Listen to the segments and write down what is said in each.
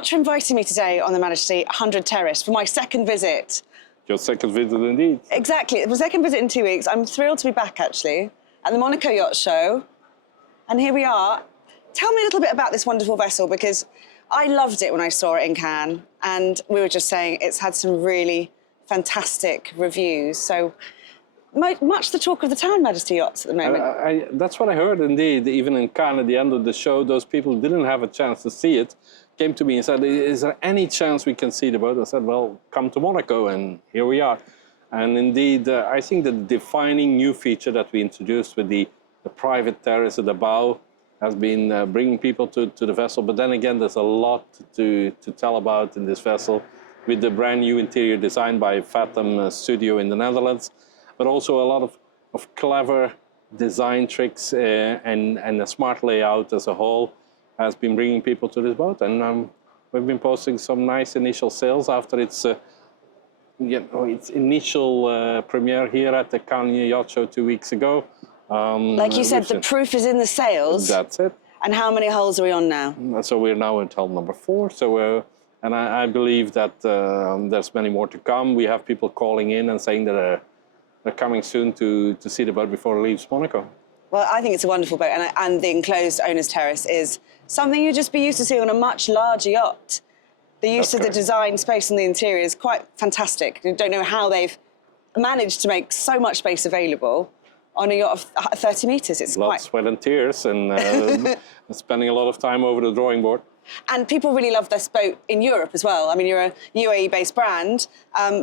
much for inviting me today on the Majesty 100 Terrace for my second visit. Your second visit indeed. Exactly, it was my second visit in 2 weeks. I'm thrilled to be back, actually, at the Monaco Yacht Show. And here we are. Tell me a little bit about this wonderful vessel, because I loved it when I saw it in Cannes, and we were just saying it's had some really fantastic reviews. So much the talk of the town, Majesty Yachts, at the moment. That's what I heard, indeed. Even in Cannes, at the end of the show, those people who didn't have a chance to see it came to me and said, is there any chance we can see the boat? I said, well, come to Monaco, and here we are. And indeed, I think the defining new feature that we introduced with the private terrace at the bow has been bringing people to the vessel. But then again, there's a lot to tell about in this vessel, with the brand new interior design by Fathom Studio in the Netherlands, but also a lot of clever design tricks and a smart layout as a whole has been bringing people to this boat. And we've been posting some nice initial sales after its initial premiere here at the Cannes Yacht Show 2 weeks ago. Like you said, the proof is in the sales. That's it. And how many hulls are we on now? So we're now at hull number 4. So, and I believe that there's many more to come. We have people calling in and saying that they're coming soon to see the boat before it leaves Monaco. Well, I think it's a wonderful boat, and the enclosed owner's terrace is something you'd just be used to seeing on a much larger yacht. The use of the design space in the interior is quite fantastic. I don't know how they've managed to make so much space available on a yacht of 30 metres. It's blood, sweat and tears, and spending a lot of time over the drawing board. And people really love this boat in Europe as well. I mean, you're a UAE-based brand,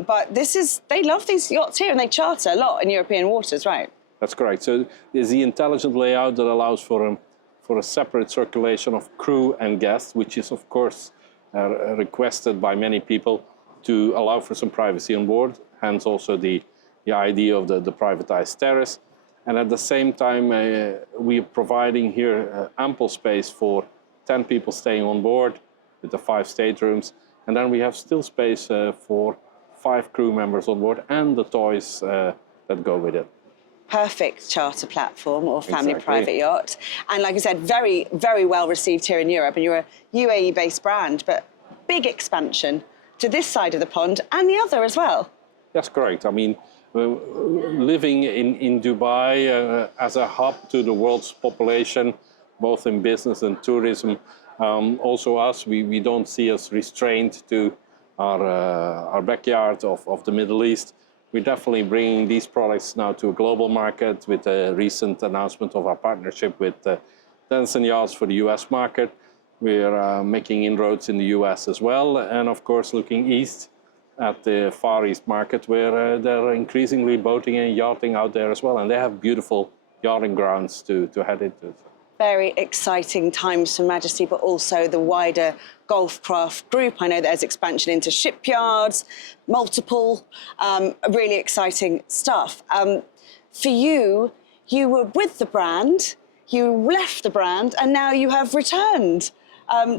but they love these yachts here, and they charter a lot in European waters, right? That's correct. So there's the intelligent layout that allows for a separate circulation of crew and guests, which is, of course, requested by many people to allow for some privacy on board, hence also the idea of the privatized terrace. And at the same time, we are providing here ample space for 10 people staying on board with the 5 staterooms. And then we have still space for 5 crew members on board and the toys that go with it. Perfect charter platform or family private yacht. And like I said, very, very well received here in Europe. And you're a UAE-based brand, but big expansion to this side of the pond and the other as well. That's correct. I mean, living in Dubai as a hub to the world's population, both in business and tourism, also us, we don't see us restrained to our backyard of the Middle East. We're definitely bringing these products now to a global market with a recent announcement of our partnership with Denison Yachts for the US market. We're making inroads in the US as well, and of course looking east at the Far East market, where they're increasingly boating and yachting out there as well, and they have beautiful yachting grounds to head into. Very exciting times for Majesty, but also the wider Golfcraft group. I know there's expansion into shipyards, multiple, really exciting stuff. For you, you were with the brand, you left the brand, and now you have returned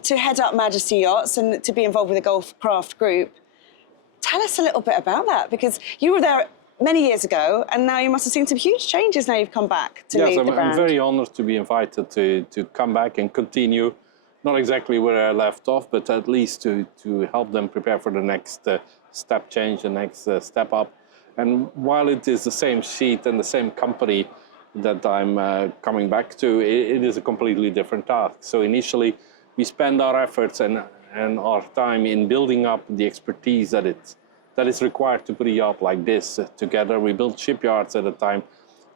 to head up Majesty Yachts and to be involved with the Golfcraft group. Tell us a little bit about that, because you were there many years ago, and now you must have seen some huge changes now you've come back to lead the brand. Yes, I'm very honoured to be invited to come back and continue, not exactly where I left off, but at least to help them prepare for the next step change, the next step up. And while it is the same sheet and the same company that I'm coming back to, it is a completely different task. So initially, we spend our efforts and our time in building up the expertise that is required to put a yacht like this together. We built shipyards at a time.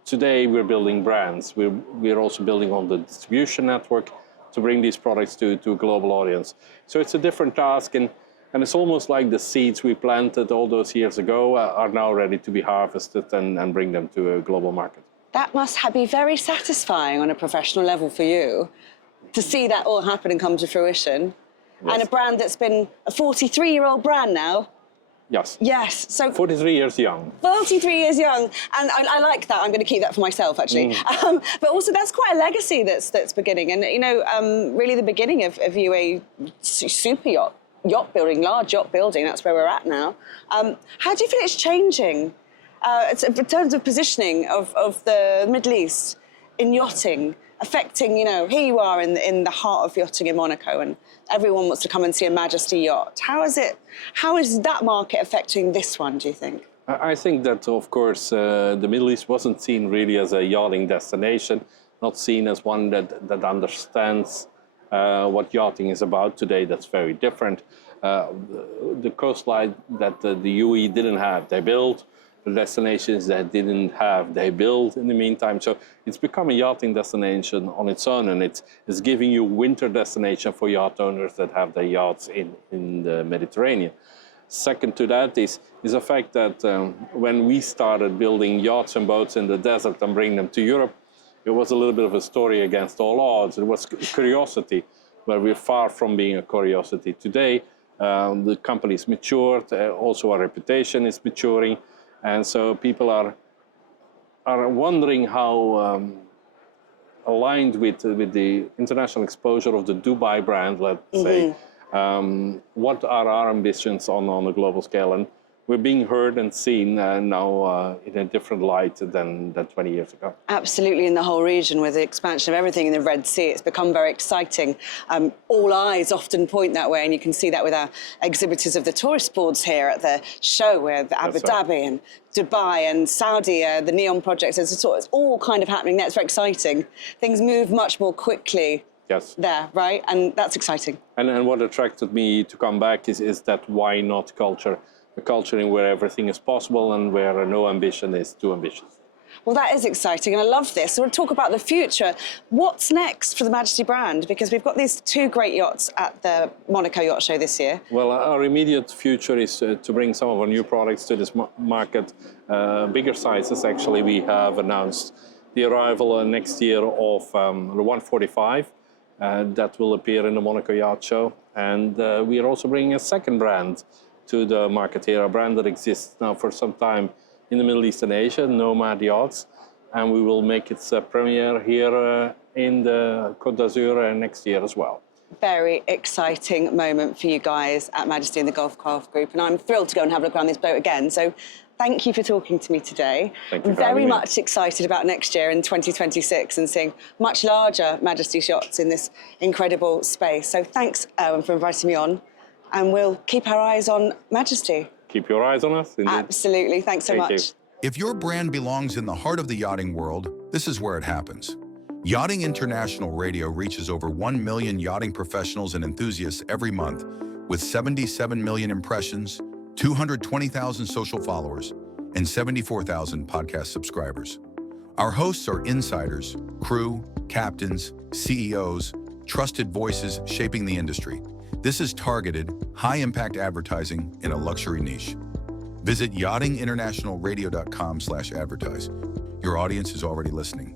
Today we're building brands. We're also building on the distribution network to bring these products to a global audience. So it's a different task, and it's almost like the seeds we planted all those years ago are now ready to be harvested and bring them to a global market. That must be very satisfying on a professional level for you, to see that all happen and come to fruition. Yes. And a brand that's been a 43-year-old brand now. Yes. Yes. So 43 years young. 43 years young, and I like that. I'm going to keep that for myself, actually. But also, that's quite a legacy that's beginning, and you know, really the beginning of UAE super yacht building, large yacht building. That's where we're at now. How do you feel it's changing in terms of positioning of the Middle East? in yachting, affecting, you know, here you are in the heart of yachting in Monaco, and everyone wants to come and see a Majesty yacht. How is that market affecting this one, do you think? I think that, of course, the Middle East wasn't seen really as a yachting destination, not seen as one that understands what yachting is about. Today, that's very different. The coastline that the UAE didn't have, they built. The destinations that didn't have, they built in the meantime. So it's become a yachting destination on its own, and it's giving you winter destination for yacht owners that have their yachts in the Mediterranean. Second to that is the fact that when we started building yachts and boats in the desert and bringing them to Europe, it was a little bit of a story against all odds. It was curiosity, but we're far from being a curiosity today. The company's matured, also our reputation is maturing, and so people are wondering how aligned with the international exposure of the Dubai brand, let's say, what are our ambitions on a global scale, and we're being heard and seen now in a different light than 20 years ago. Absolutely, in the whole region with the expansion of everything in the Red Sea, it's become very exciting. All eyes often point that way, and you can see that with our exhibitors of the tourist boards here at the show, with Abu Dhabi and Dubai and Saudi, the Neon projects. It's all kind of happening there. It's very exciting. Things move much more quickly. Yes. There, right? And that's exciting. And what attracted me to come back is that why not culture? A culture in where everything is possible and where no ambition is too ambitious. Well, that is exciting, and I love this. So we'll talk about the future. What's next for the Majesty brand? Because we've got these two great yachts at the Monaco Yacht Show this year. Well, our immediate future is to bring some of our new products to this market. Bigger sizes, actually. We have announced the arrival next year of the 145. That will appear in the Monaco Yacht Show. And we are also bringing a second brand to the market here, a brand that exists now for some time in the Middle East and Asia, Nomad Yachts, and we will make its premiere here in the Côte d'Azur next year as well. Very exciting moment for you guys at Majesty and the Gulf Craft Group, and I'm thrilled to go and have a look around this boat again. So thank you for talking to me today. Thank you I'm for having very me. much excited about next year in 2026 and seeing much larger Majesty yachts in this incredible space. So thanks, Erwin, for inviting me on. And we'll keep our eyes on Majesty. Keep your eyes on us, indeed. Absolutely. Thanks so much. If your brand belongs in the heart of the yachting world, this is where it happens. Yachting International Radio reaches over 1 million yachting professionals and enthusiasts every month, with 77 million impressions, 220,000 social followers, and 74,000 podcast subscribers. Our hosts are insiders, crew, captains, CEOs, trusted voices shaping the industry. This is targeted, high-impact advertising in a luxury niche. Visit yachtinginternationalradio.com/advertise. Your audience is already listening.